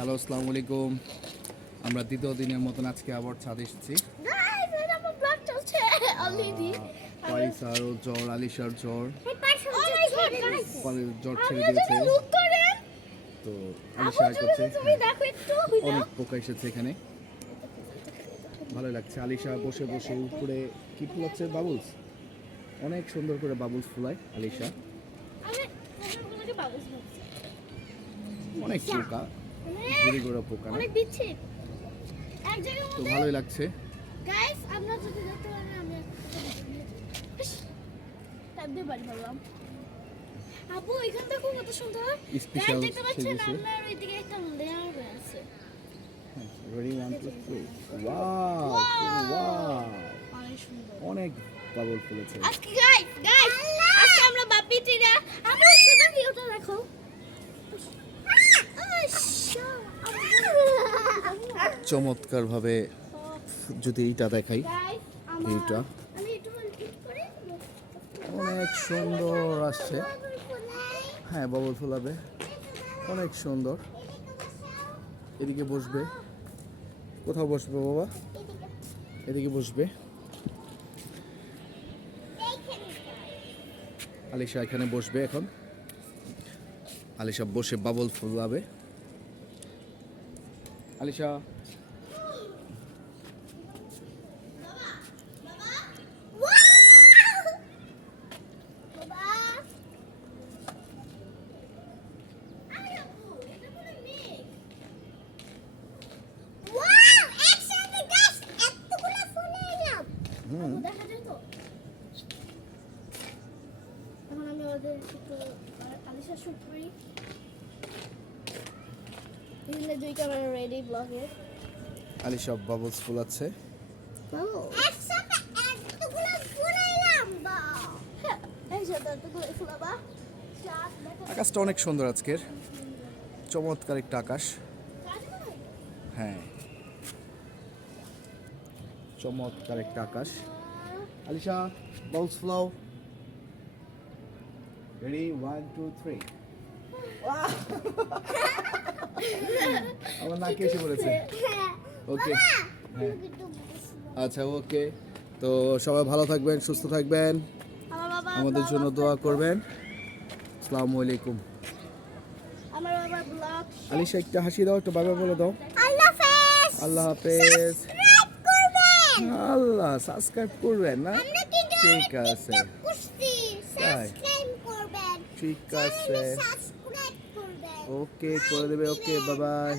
Hello, আসসালামু আলাইকুম। আমরা দ্বিতীয় দিনের মতন আজকে আবার ছাদে এসেছি। পারিসার জ্বর, আলিশার জ্বর, জ্বর ছেড়ে দিয়েছে। তো আলিশা করছে, অনেক পোকা এসেছে এখানে, ভালো লাগছে। আলিশা বসে বসে উপরে কি ফুলাচ্ছে, বাবুলস, অনেক সুন্দর করে বাবুলস ফুলায় আলিশা। অনেক পোকা, ঘুরে ঘুরে পোকা না, তো ভালোই লাগছে। গাইস আপনারা যদি দেখতে পারেন আমি তাদের বাড়ি ভাবলাম আপু এখানটা খুব কত সুন্দর স্পেশাল দেখতে পাচ্ছেন আপনার ওইদিকে একটা লেয়ার আছে। রেডি 1 2 3 ওয়াও ওয়াও, অনেক সুন্দর, অনেক বাবল ফুলেছে আজকে গাইস আজকে আমরা বাপিটিরা আমরা শুধু ভিউটা দেখো। চমৎকার ভাবে যদি এইটা দেখাই, ভিউটা অনেক সুন্দর আসছে। হ্যাঁ, বাবল ফোলাবে, অনেক সুন্দর। এদিকে বসবে, কোথাও বসবে বাবা, এদিকে বসবে। আলিশা এখানে বসবে এখন, আলিশা বসে বাবল ফোলাবে। আলিশা দেখা যায় তো এখন আমি ওদের একটু আলিশা শুট করি। এখানে দুই ক্যামেরা রেডি ব্লগে। আলিশা বাবলস ফুলাচ্ছে। একসাথে এতগুলো ফুলাইলাম বা হ্যাঁ একসাথে এতগুলো ফুলাবা। আকাশটা অনেক সুন্দর আজকের, চমৎকার একটা আকাশ। হ্যাঁ, চমৎকার একটা আকাশ। আলিশা বাবলস ফ্লাও, রেডি 1 2 3 আমার নাকে এসে পড়েছে। ওকে, হ্যাঁ আচ্ছা, ওকে। তো সবাই ভালো থাকবেন, সুস্থ থাকবেন, আমাদের জন্য দোয়া করবেন। আসসালামু আলাইকুম। আমার বাবা ব্লগ আলিশা একটা হাসি দাও, একটা বাবা বলে দাও। আল্লাহ হাফেজ। আল্লাহ হাফেজ। সাবস্ক্রাইব করবেন। আল্লাহ সাবস্ক্রাইব করবেন না, ঠিক আছে, তাই সাবস্ক্রাইব করবেন। ঠিক আছে, সাবস্ক্রাইব করবেন। ওকে করে দেবে। ওকে, বাই বাই।